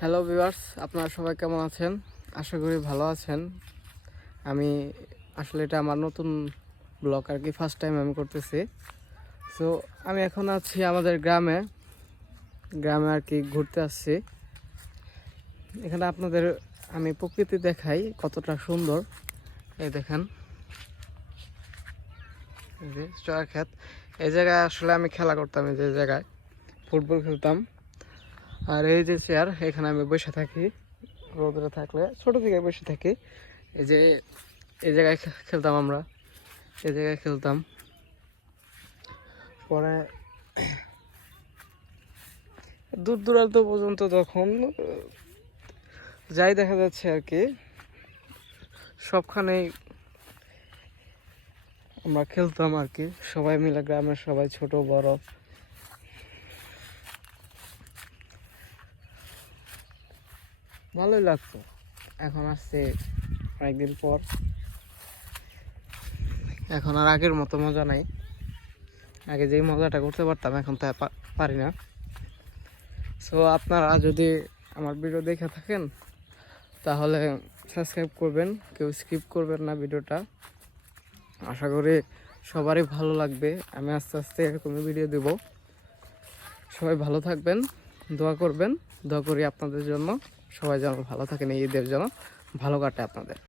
Hello viewers, আপনারা সবাই কেমন আছেন? আশা করি ভালো আছেন। আমি আসলে এটা আমার নতুন ব্লগ আর কি, ফার্স্ট টাইম আমি করতেছি। সো আমি এখন আছি আমাদের গ্রামে আর কি ঘুরতে আসছি। এখানে আপনাদের আমি প্রকৃতি দেখাই কতটা সুন্দর। এই দেখেন, এই যে চড়া ক্ষেত। এই জায়গায় আসলে আমি খেলা করতাম, এই যে জায়গায় ফুটবল খেলতাম। আর এই যে চেয়ার, এখানে আমি বসে থাকি রোদে থাকলে, ছোট থেকে বসে থাকি। এই যে এই জায়গায় খেলতাম আমরা, এই জায়গায় খেলতাম। পরে দূর দূরান্ত পর্যন্ত তখন যাই দেখা যাচ্ছে আর কি, সবখানেই আমরা খেলতাম আর কি, সবাই মিলে, গ্রামের সবাই, ছোট বড়। ভালোই লাগতো। এখন আসছে অনেকদিন পর, এখন আর আগের মতো মজা নাই। আগে যেই মজাটা করতে পারতাম এখন তা পারি না। সো আপনারা যদি আমার ভিডিও দেখে থাকেন তাহলে সাবস্ক্রাইব করবেন, কেউ স্কিপ করবেন না ভিডিওটা। আশা করি সবারই ভালো লাগবে। আমি আস্তে আস্তে এরকমই ভিডিও দেব। সবাই ভালো থাকবেন, দোয়া করবেন। দোয়া করি আপনাদের জন্য, সবাই যেন ভালো থাকেন, এই ঈদের জন্য ভালো কাটে আপনাদের।